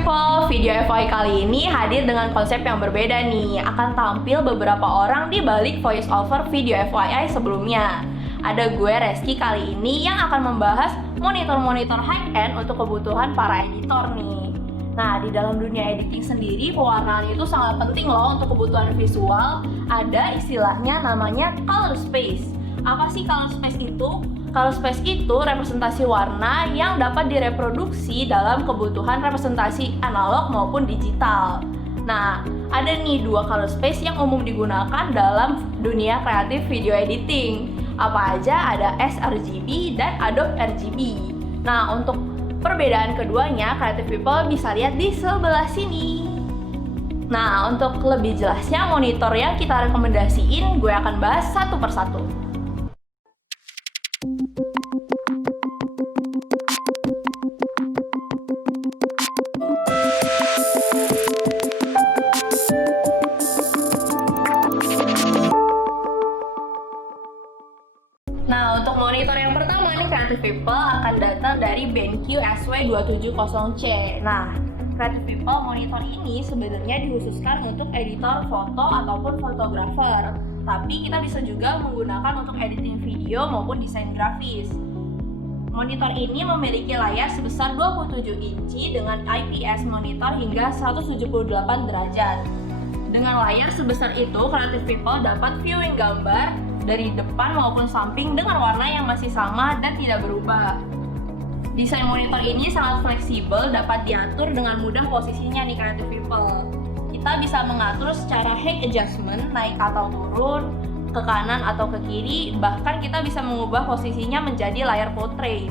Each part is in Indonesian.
People, video FYI kali ini hadir dengan konsep yang berbeda nih. Akan tampil beberapa orang di balik voice over video FYI sebelumnya. Ada gue Reski kali ini yang akan membahas monitor-monitor high-end untuk kebutuhan para editor nih. Nah, di dalam dunia editing sendiri, pewarnaan itu sangat penting loh untuk kebutuhan visual. Ada istilahnya namanya color space. Apa sih color space itu? Color space itu representasi warna yang dapat direproduksi dalam kebutuhan representasi analog maupun digital. Nah, ada nih dua color space yang umum digunakan dalam dunia kreatif video editing. Apa aja? Ada sRGB dan Adobe RGB. Nah, untuk perbedaan keduanya, Creative People bisa lihat di sebelah sini. Nah, untuk lebih jelasnya monitor yang kita rekomendasiin, gue akan bahas satu persatu. Nah, untuk monitor yang pertama nih, Creative People akan datang dari BenQ SW270C. Nah, Creative People monitor ini sebenarnya dikhususkan untuk editor foto ataupun fotografer. Tapi kita bisa juga menggunakan untuk editing video maupun desain grafis. Monitor ini memiliki layar sebesar 27 inci dengan IPS monitor hingga 178 derajat. Dengan layar sebesar itu, Creative People dapat viewing gambar dari depan maupun samping dengan warna yang masih sama dan tidak berubah. Desain monitor ini sangat fleksibel, dapat diatur dengan mudah posisinya nih Creative People. Kita bisa mengatur secara height adjustment, naik atau turun, ke kanan atau ke kiri, bahkan kita bisa mengubah posisinya menjadi layar portrait.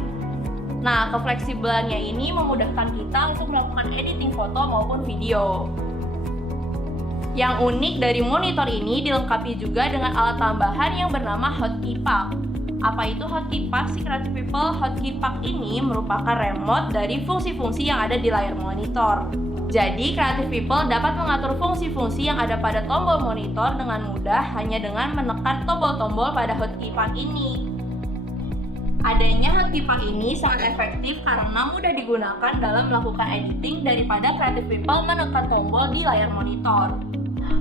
Nah, kefleksibelannya ini memudahkan kita untuk melakukan editing foto maupun video. Yang unik dari monitor ini dilengkapi juga dengan alat tambahan yang bernama Hotkey Puck. Apa itu Hotkey Puck sih Creative People? Hotkey Puck ini merupakan remote dari fungsi-fungsi yang ada di layar monitor. Jadi Creative People dapat mengatur fungsi-fungsi yang ada pada tombol monitor dengan mudah hanya dengan menekan tombol-tombol pada Hotkey Puck ini. Adanya Hotkey Puck ini sangat efektif karena mudah digunakan dalam melakukan editing daripada Creative People menekan tombol di layar monitor.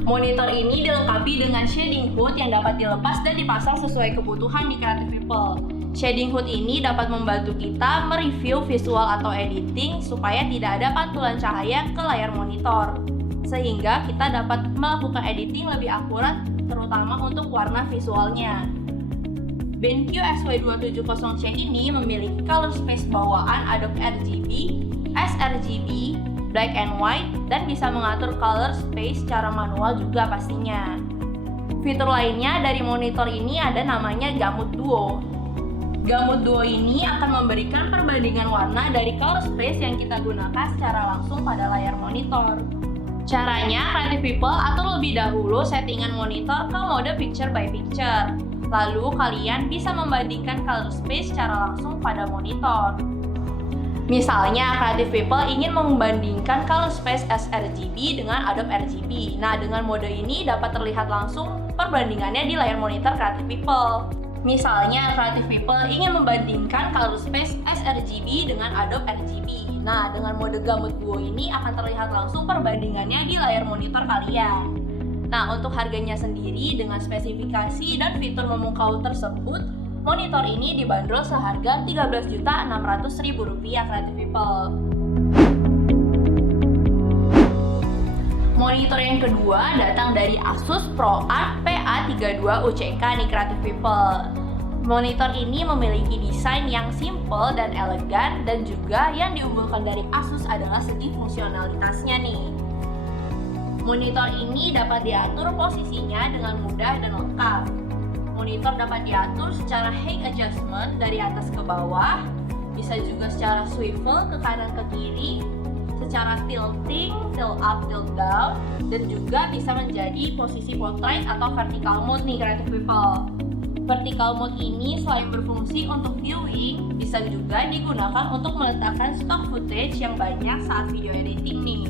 Monitor ini dilengkapi dengan shading hood yang dapat dilepas dan dipasang sesuai kebutuhan di Creative People. Shading hood ini dapat membantu kita mereview visual atau editing supaya tidak ada pantulan cahaya ke layar monitor, sehingga kita dapat melakukan editing lebih akurat, terutama untuk warna visualnya. BenQ SW270C ini memiliki color space bawaan Adobe RGB, sRGB, black and white, dan bisa mengatur color space secara manual juga pastinya. Fitur lainnya dari monitor ini ada namanya Gamut Duo. Gamut Duo ini akan memberikan perbandingan warna dari color space yang kita gunakan secara langsung pada layar monitor. Caranya, Creative People atur lebih dahulu settingan monitor ke mode picture by picture. Lalu kalian bisa membandingkan color space secara langsung pada monitor. Misalnya, Creative People ingin membandingkan color space sRGB dengan Adobe RGB. Nah, dengan mode ini dapat terlihat langsung perbandingannya di layar monitor Creative People. Misalnya, Creative People ingin membandingkan color space sRGB dengan Adobe RGB. Nah, dengan mode Gamut Duo ini akan terlihat langsung perbandingannya di layar monitor kalian. Nah, untuk harganya sendiri dengan spesifikasi dan fitur memukau tersebut, monitor ini dibanderol seharga Rp13.600.000 Creative People. Monitor yang kedua datang dari Asus ProArt PA32UCK nih Creative People. Monitor ini memiliki desain yang simple dan elegan, dan juga yang diunggulkan dari Asus adalah segi fungsionalitasnya nih. Monitor ini dapat diatur posisinya dengan mudah dan lengkap. Monitor dapat diatur secara height adjustment dari atas ke bawah, bisa juga secara swivel ke kanan ke kiri, secara tilting, tilt up, tilt down, dan juga bisa menjadi posisi portrait atau vertical mode nih Creative People. Vertical mode ini selain berfungsi untuk viewing, bisa juga digunakan untuk meletakkan stock footage yang banyak saat video editing nih.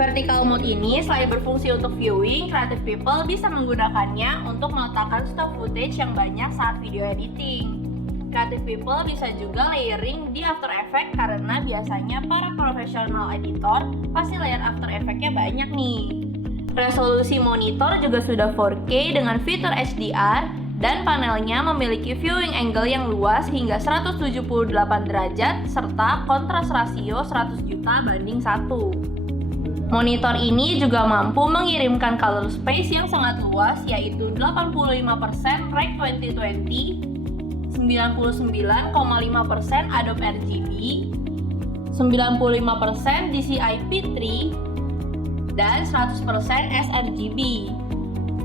Vertical mode ini selain berfungsi untuk viewing, Creative People bisa menggunakannya untuk meletakkan stock footage yang banyak saat video editing. Creative people bisa juga layering di After Effects karena biasanya para profesional editor pasti layer After Effects-nya banyak nih. Resolusi monitor juga sudah 4K dengan fitur HDR dan panelnya memiliki viewing angle yang luas hingga 178 derajat serta kontras rasio 100 juta banding 1. Monitor ini juga mampu mengirimkan color space yang sangat luas yaitu 85% Rec 2020, 99,5% Adobe RGB, 95% DCI-P3, dan 100% sRGB.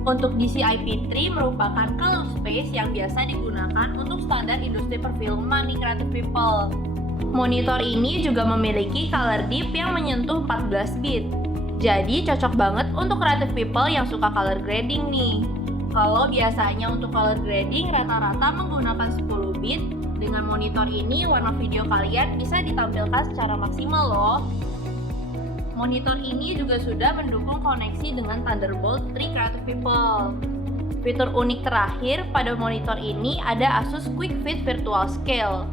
Untuk DCI-P3 merupakan color space yang biasa digunakan untuk standar industri perfilman nih Creative People. Monitor ini juga memiliki color dip yang menyentuh 14 bit. Jadi cocok banget untuk Creative People yang suka color grading nih. Kalau biasanya untuk color grading rata-rata menggunakan 10 bit, dengan monitor ini warna video kalian bisa ditampilkan secara maksimal loh. Monitor ini juga sudah mendukung koneksi dengan Thunderbolt 3 Creative People. Fitur unik terakhir pada monitor ini ada Asus Quick Fit Virtual Scale.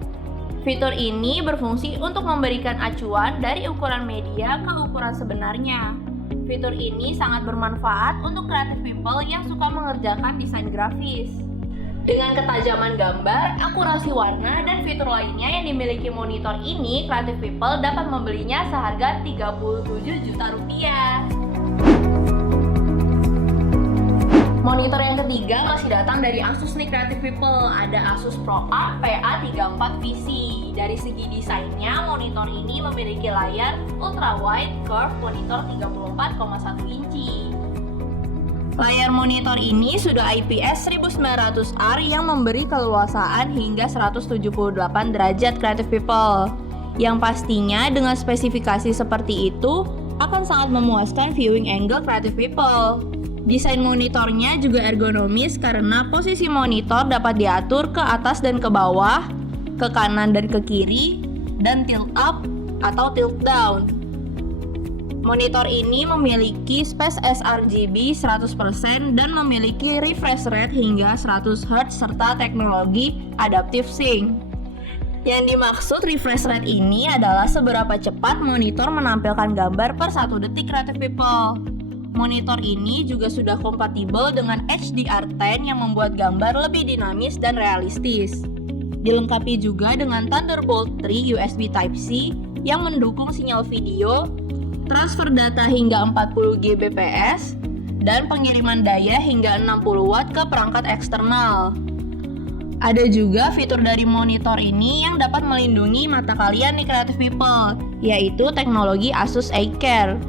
Fitur ini berfungsi untuk memberikan acuan dari ukuran media ke ukuran sebenarnya. Fitur ini sangat bermanfaat untuk creative people yang suka mengerjakan desain grafis. Dengan ketajaman gambar, akurasi warna, dan fitur lainnya yang dimiliki monitor ini, creative people dapat membelinya seharga 37 juta rupiah. Monitor yang ketiga masih datang dari Asus nih Creative People. Ada Asus ProArt PA34VC. Dari segi desainnya, monitor ini memiliki layar ultra wide curve monitor 34,1 inci. Layar monitor ini sudah IPS 1900R yang memberi keluasaan hingga 178 derajat Creative People. Yang pastinya dengan spesifikasi seperti itu akan sangat memuaskan viewing angle Creative People. Desain monitornya juga ergonomis karena posisi monitor dapat diatur ke atas dan ke bawah, ke kanan dan ke kiri, dan tilt up atau tilt down. Monitor ini memiliki space sRGB 100% dan memiliki refresh rate hingga 100Hz serta teknologi Adaptive Sync. Yang dimaksud refresh rate ini adalah seberapa cepat monitor menampilkan gambar per 1 detik Creative People. Monitor ini juga sudah kompatibel dengan HDR10 yang membuat gambar lebih dinamis dan realistis. Dilengkapi juga dengan Thunderbolt 3 USB Type-C yang mendukung sinyal video, transfer data hingga 40 Gbps, dan pengiriman daya hingga 60 Watt ke perangkat eksternal. Ada juga fitur dari monitor ini yang dapat melindungi mata kalian nih Creative People, yaitu teknologi Asus Eye Care.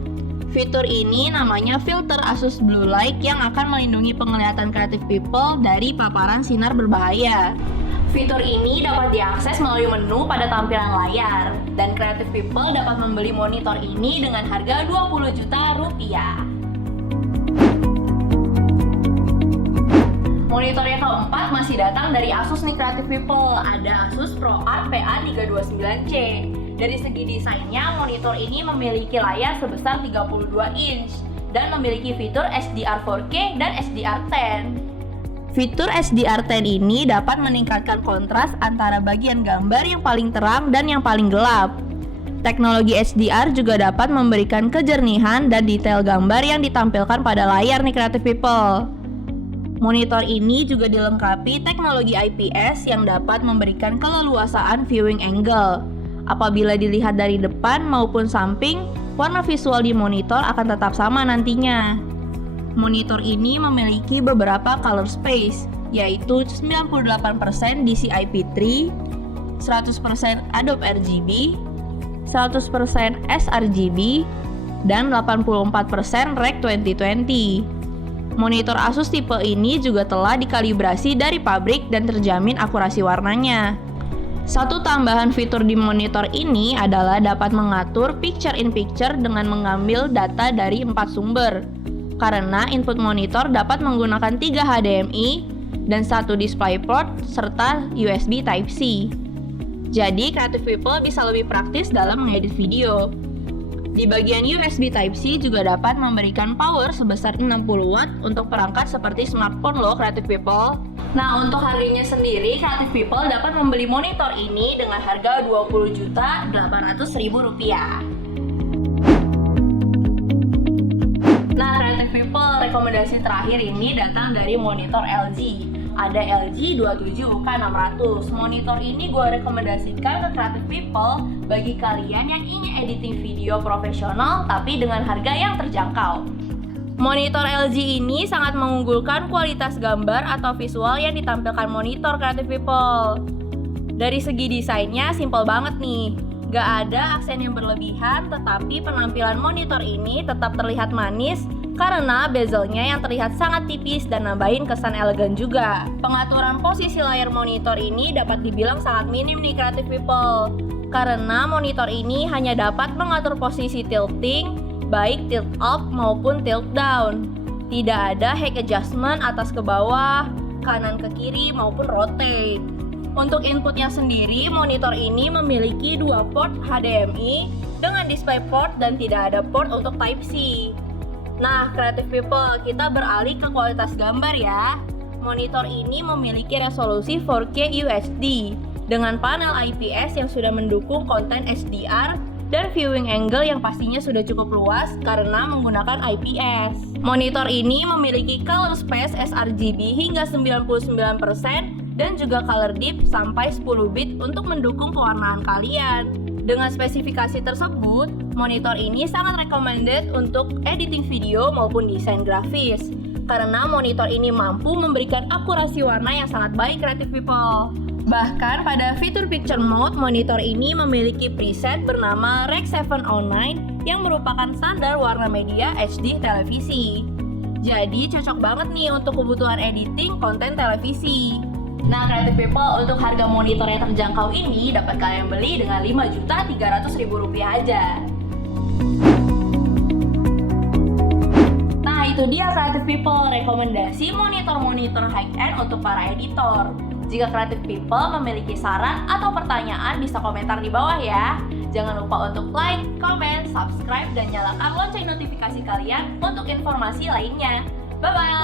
Fitur ini namanya filter Asus Blue Light yang akan melindungi penglihatan Creative People dari paparan sinar berbahaya. Fitur ini dapat diakses melalui menu pada tampilan layar, dan Creative People dapat membeli monitor ini dengan harga 20 juta rupiah. Monitor yang keempat masih datang dari Asus nih Creative People. Ada Asus ProArt PA329C. Dari segi desainnya, monitor ini memiliki layar sebesar 32 inch dan memiliki fitur HDR 4K dan HDR10. Fitur HDR10 ini dapat meningkatkan kontras antara bagian gambar yang paling terang dan yang paling gelap. Teknologi HDR juga dapat memberikan kejernihan dan detail gambar yang ditampilkan pada layar nih Creative People. Monitor ini juga dilengkapi teknologi IPS yang dapat memberikan keleluasaan viewing angle. Apabila dilihat dari depan maupun samping, warna visual di monitor akan tetap sama nantinya. Monitor ini memiliki beberapa color space, yaitu 98% DCI-P3, 100% Adobe RGB, 100% sRGB, dan 84% Rec 2020. Monitor Asus tipe ini juga telah dikalibrasi dari pabrik dan terjamin akurasi warnanya. Satu tambahan fitur di monitor ini adalah dapat mengatur picture-in-picture dengan mengambil data dari 4 sumber. Karena input monitor dapat menggunakan 3 HDMI dan 1 DisplayPort serta USB Type-C. Jadi Creative People bisa lebih praktis dalam mengedit video. Di bagian USB Type-C juga dapat memberikan power sebesar 60 watt untuk perangkat seperti smartphone loh, Creative People. Nah, untuk harganya sendiri, Creative People dapat membeli monitor ini dengan harga Rp20.800.000. Nah, Creative People, rekomendasi terakhir ini datang dari monitor LG. Ada LG 27UK600. Monitor ini gue rekomendasikan ke Creative People bagi kalian yang ingin editing video profesional tapi dengan harga yang terjangkau. Monitor LG ini sangat mengunggulkan kualitas gambar atau visual yang ditampilkan monitor, Creative People. Dari segi desainnya simple banget nih. Gak ada aksen yang berlebihan, tetapi penampilan monitor ini tetap terlihat manis karena bezelnya yang terlihat sangat tipis dan nambahin kesan elegan juga. Pengaturan posisi layar monitor ini dapat dibilang sangat minim nih, Creative People. Karena monitor ini hanya dapat mengatur posisi tilting, baik tilt up maupun tilt down. Tidak ada height adjustment atas ke bawah, kanan ke kiri maupun rotate. Untuk inputnya sendiri, monitor ini memiliki 2 port HDMI dengan DisplayPort dan tidak ada port untuk Type-C. Nah, Creative People, kita beralih ke kualitas gambar ya. Monitor ini memiliki resolusi 4K UHD dengan panel IPS yang sudah mendukung konten HDR dan viewing angle yang pastinya sudah cukup luas karena menggunakan IPS. Monitor ini memiliki color space sRGB hingga 99% dan juga color deep sampai 10 bit untuk mendukung pewarnaan kalian. Dengan spesifikasi tersebut, monitor ini sangat recommended untuk editing video maupun desain grafis. Karena monitor ini mampu memberikan akurasi warna yang sangat baik, Creative People. Bahkan pada fitur picture mode, monitor ini memiliki preset bernama Rec 709 yang merupakan standar warna media HD televisi. Jadi cocok banget nih untuk kebutuhan editing konten televisi. Nah, Creative People, untuk harga monitor yang terjangkau ini dapat kalian beli dengan Rp5.300.000 aja. Nah, itu dia Creative People, rekomendasi monitor-monitor high-end untuk para editor. Jika Creative People memiliki saran atau pertanyaan bisa komentar di bawah ya. Jangan lupa untuk like, comment, subscribe, dan nyalakan lonceng notifikasi kalian untuk informasi lainnya. Bye-bye!